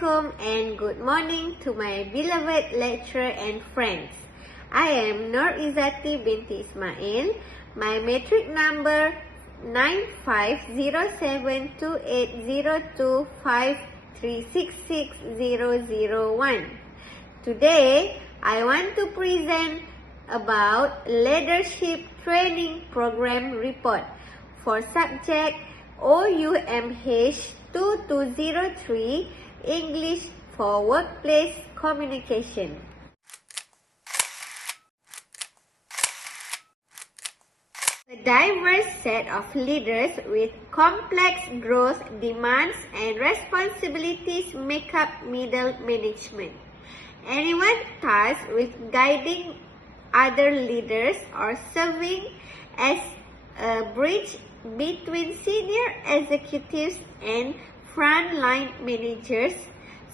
Assalamualaikum and good morning to my beloved lecturer and friends. I am Izzati Binti Ismail. My metric number 9507280253660001. Today, I want to present about Leadership Training Program Report for subject OUMH2203 English for Workplace Communication. A diverse set of leaders with complex growth demands and responsibilities make up middle management. Anyone tasked with guiding other leaders or serving as a bridge between senior executives and frontline managers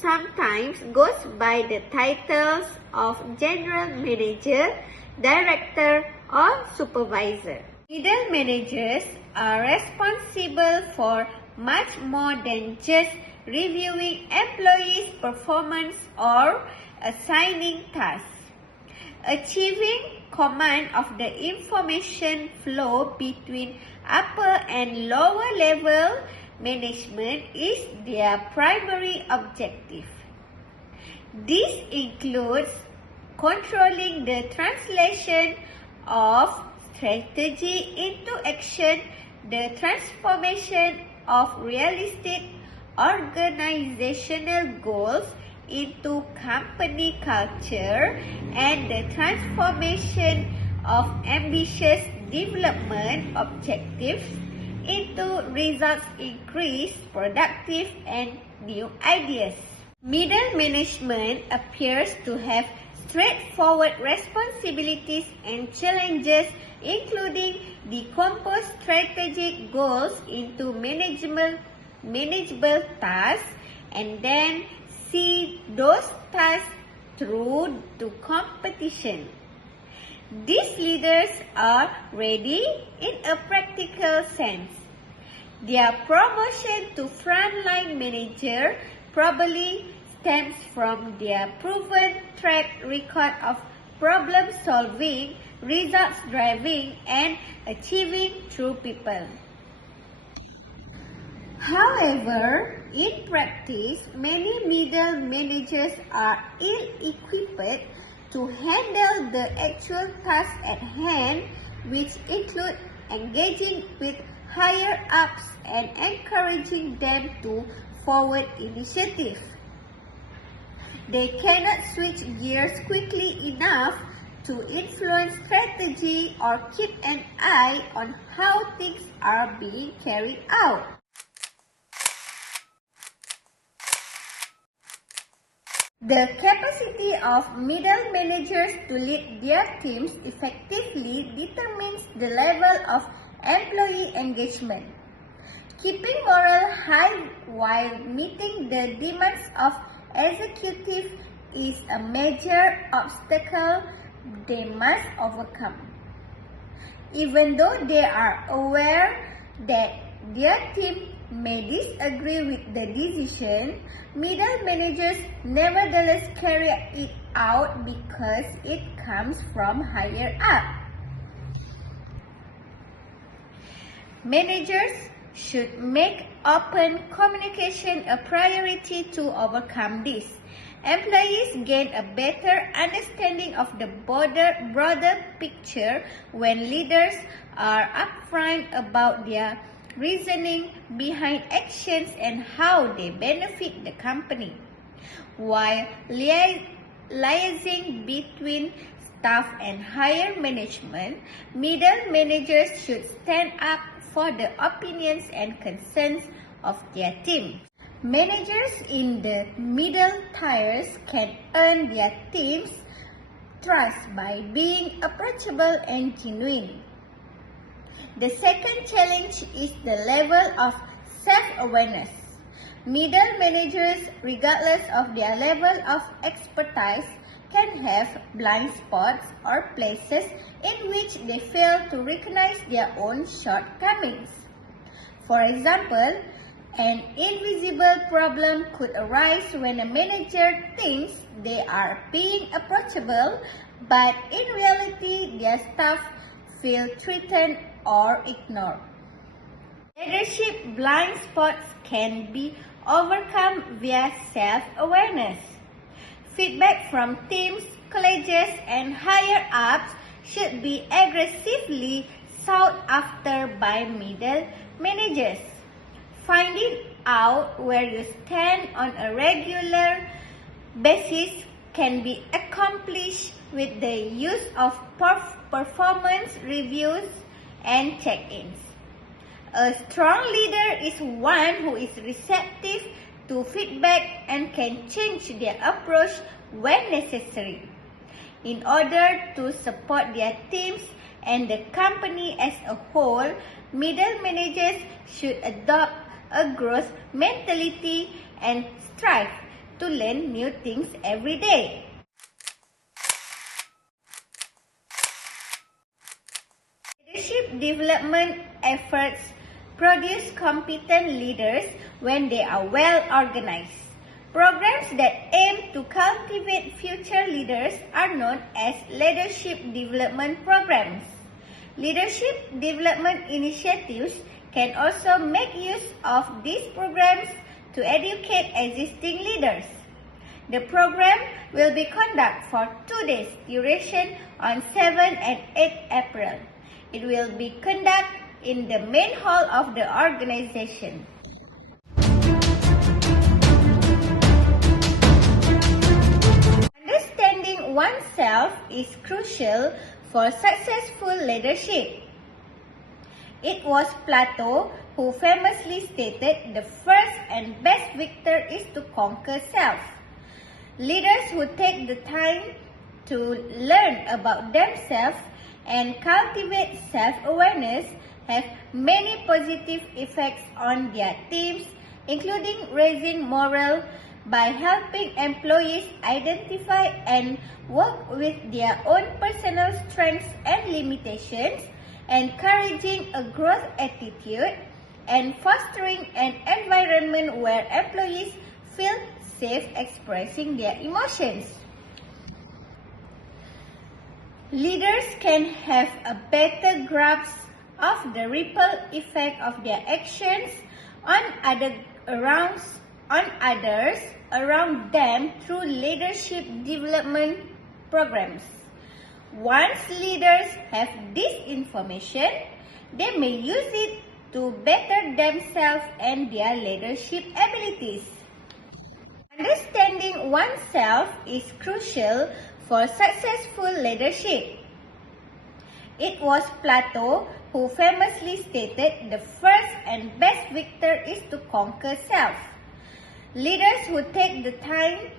sometimes goes by the titles of general manager, director, or supervisor. Middle managers are responsible for much more than just reviewing employees' performance or assigning tasks. Achieving command of the information flow between upper and lower level management is their primary objective. This includes controlling the translation of strategy into action, the transformation of realistic organizational goals into company culture, and the transformation of ambitious development objectives into results increased, productive, and new ideas. Middle management appears to have straightforward responsibilities and challenges, including decompose strategic goals into manageable tasks and then see those tasks through to competition. These leaders are ready in a practical sense. Their promotion to frontline manager probably stems from their proven track record of problem solving, results driving, and achieving through people. However, in practice, many middle managers are ill-equipped to handle the actual tasks at hand, which include engaging with higher-ups and encouraging them to forward initiative. They cannot switch gears quickly enough to influence strategy or keep an eye on how things are being carried out. The capacity of middle managers to lead their teams effectively determines the level of employee engagement. Keeping morale high while meeting the demands of executives is a major obstacle they must overcome. Even though they are aware that their team may disagree with the decision, middle managers nevertheless carry it out because it comes from higher up. Managers should make open communication a priority to overcome this. Employees gain a better understanding of the broader picture when leaders are upfront about their reasoning behind actions and how they benefit the company. While liaising between staff and higher management, middle managers should stand up for the opinions and concerns of their team. Managers in the middle tiers can earn their team's trust by being approachable and genuine. The second challenge is the level of self-awareness. Middle managers, regardless of their level of expertise, can have blind spots or places in which they fail to recognize their own shortcomings. For example, An invisible problem could arise when a manager thinks they are being approachable, but in reality, their staff feel threatened or ignored. Leadership blind spots can be overcome via self-awareness. Feedback from teams, colleges, and higher-ups should be aggressively sought after by middle managers. Finding out where you stand on a regular basis can be accomplished with the use of performance reviews and check-ins. A strong leader is one who is receptive to feedback and can change their approach when necessary. In order to support their teams and the company as a whole, middle managers should adopt a growth mentality and strive to learn new things every day. Leadership development efforts produce competent leaders when they are well organized. Programs that aim to cultivate future leaders are known as leadership development programs. Leadership development initiatives can also make use of these programs to educate existing leaders. The program will be conducted for 2 days duration on 7 and 8 April. It will be conducted in the main hall of the organization. Understanding oneself is crucial for successful leadership. It was Plato who famously stated the first and best victory is to conquer self. Leaders who take the time to learn about themselves and cultivate self-awareness have many positive effects on their teams, including raising morale by helping employees identify and work with their own personal strengths and limitations, encouraging a growth attitude, and fostering an environment where employees feel safe expressing their emotions. Leaders can have a better grasp of the ripple effect of their actions on others around them through leadership development programs. Once leaders have this information, they may use it to better themselves and their leadership abilities. Understanding oneself is crucial for successful leadership. It was Plato who famously stated the first and best victory is to conquer self. Leaders who take the time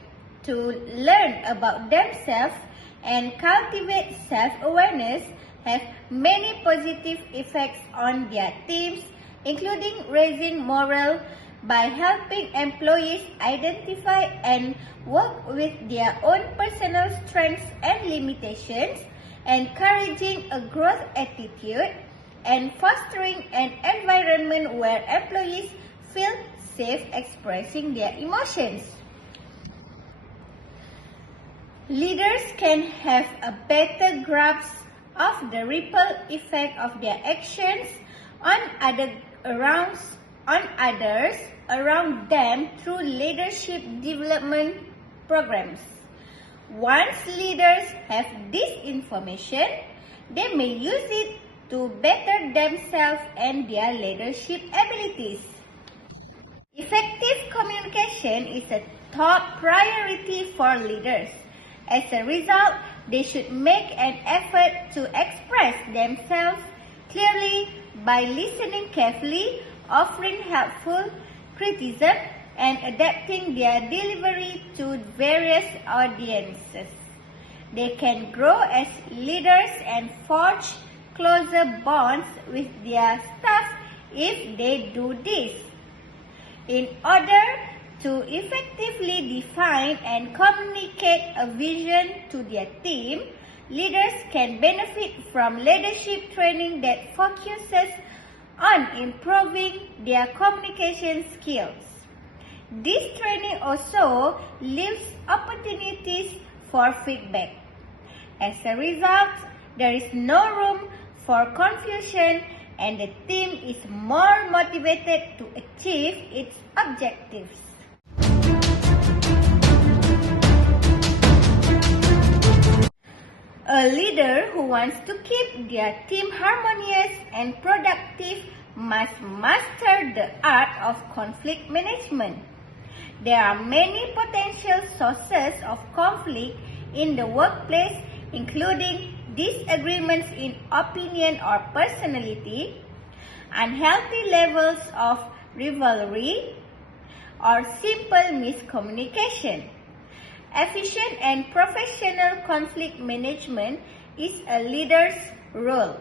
to learn about themselves and cultivate self-awareness have many positive effects on their teams, including raising morale by helping employees identify and work with their own personal strengths and limitations, encouraging a growth attitude, and fostering an environment where employees feel safe expressing their emotions. Leaders can have a better grasp of the ripple effect of their actions on others around them through leadership development programs. Once leaders have this information, they may use it to better themselves and their leadership abilities. Effective communication is a top priority for leaders. As a result, they should make an effort to express themselves clearly by listening carefully, offering helpful criticism, and adapting their delivery to various audiences. They can grow as leaders and forge closer bonds with their staff if they do this. In order to effectively define and communicate a vision to their team, leaders can benefit from leadership training that focuses on improving their communication skills. This training also leaves opportunities for feedback. As a result, there is no room for confusion and the team is more motivated to achieve its objectives. A leader who wants to keep their team harmonious and productive must master the art of conflict management. There are many potential sources of conflict in the workplace, including disagreements in opinion or personality, unhealthy levels of rivalry, or simple miscommunication. Efficient and professional conflict management is a leader's role.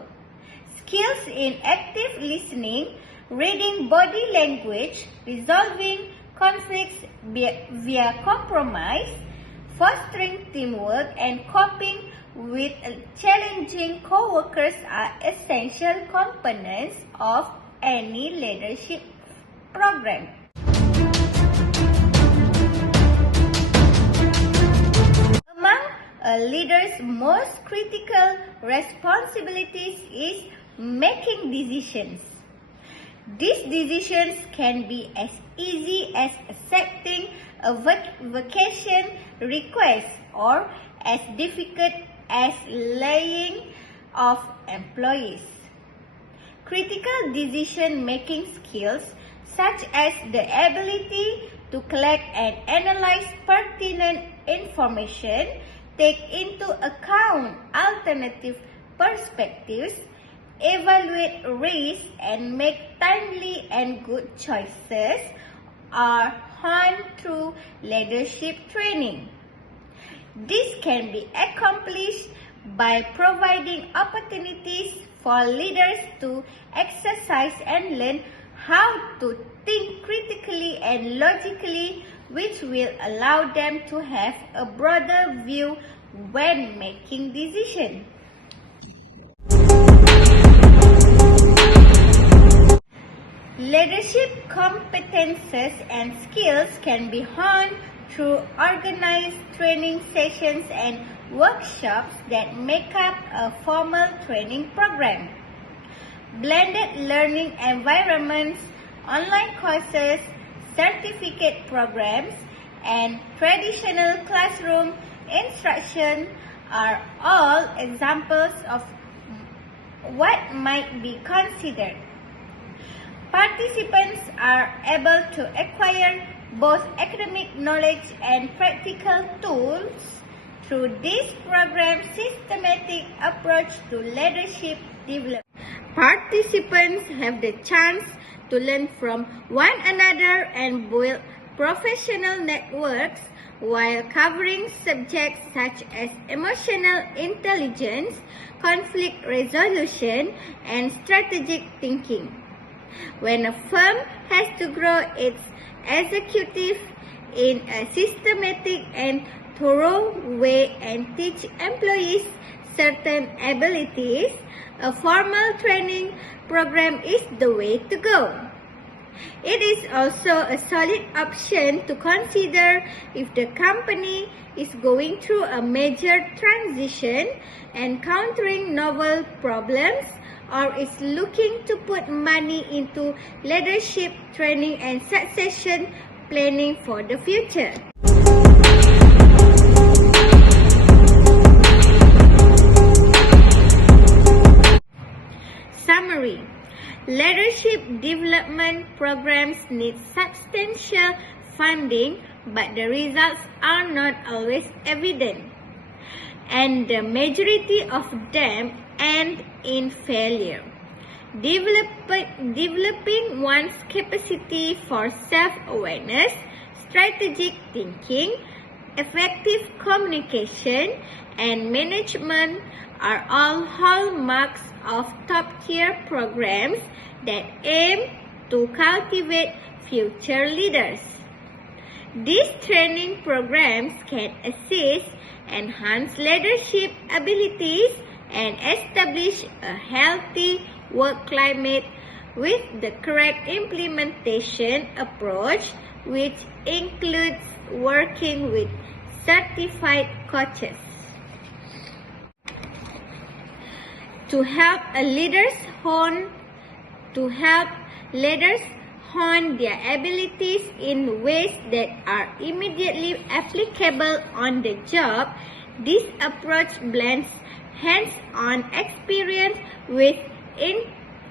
Skills in active listening, reading body language, resolving conflicts via compromise, fostering teamwork, and coping with challenging co-workers are essential components of any leadership program. Among a leader's most critical responsibilities is making decisions. These decisions can be as easy as accepting a vacation request or as difficult as laying off employees. Critical decision-making skills such as the ability to collect and analyze pertinent information, take into account alternative perspectives, evaluate risks, and make timely and good choices are honed through leadership training. This can be accomplished by providing opportunities for leaders to exercise and learn how to think critically and logically, which will allow them to have a broader view when making decisions. Leadership competences and skills can be honed through organized training sessions and workshops that make up a formal training program. Blended learning environments, online courses, certificate programs, and traditional classroom instruction are all examples of what might be considered. Participants are able to acquire both academic knowledge and practical tools through this program's systematic approach to leadership development. Participants have the chance to learn from one another and build professional networks while covering subjects such as emotional intelligence, conflict resolution, and strategic thinking. When a firm has to grow its executive in a systematic and thorough way and teach employees certain abilities, a formal training program is the way to go. It is also a solid option to consider if the company is going through a major transition, encountering novel problems, or is looking to put money into leadership training and succession planning for the future. Summary: leadership development programs need substantial funding, but the results are not always evident, and the majority of them end in failure. Developing one's capacity for self-awareness, strategic thinking, effective communication, and management are all hallmarks of top-tier programs that aim to cultivate future leaders. These training programs can assist, enhance leadership abilities, and establish a healthy work climate with the correct implementation approach, which includes working with certified coaches. To help leaders hone their abilities in ways that are immediately applicable on the job, this approach blends hands-on experience with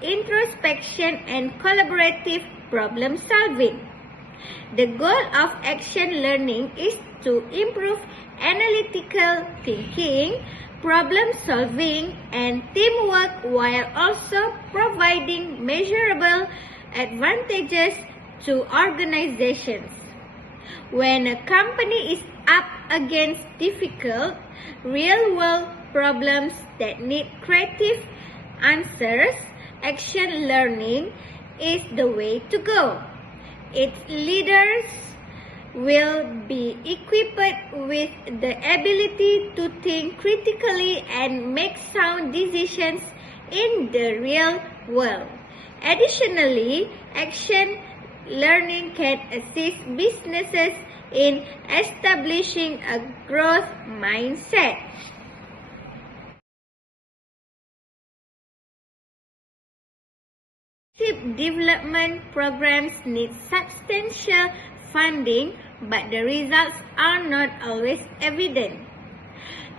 introspection and collaborative problem solving. The goal of action learning is to improve analytical thinking, problem solving, and teamwork while also providing measurable advantages to organizations. When a company is up against difficult, real-world problems that need creative answers, action learning is the way to go. Its leaders will be equipped with the ability to think critically and make sound decisions in the real world. Additionally, action learning can assist businesses in establishing a growth mindset. Leadership development programs need substantial funding, but the results are not always evident,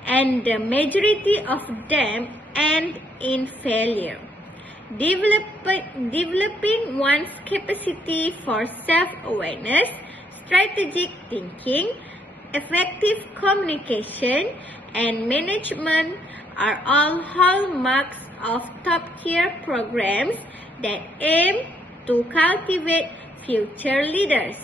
and the majority of them end in failure. Developing one's capacity for self-awareness, strategic thinking, effective communication, and management are all hallmarks of top-tier programs that aim to cultivate future leaders.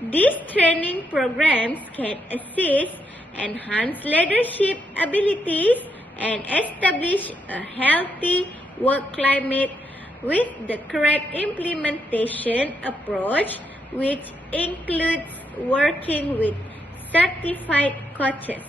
These training programs can assist, enhance leadership abilities, and establish a healthy work climate with the correct implementation approach, which includes working with certified coaches.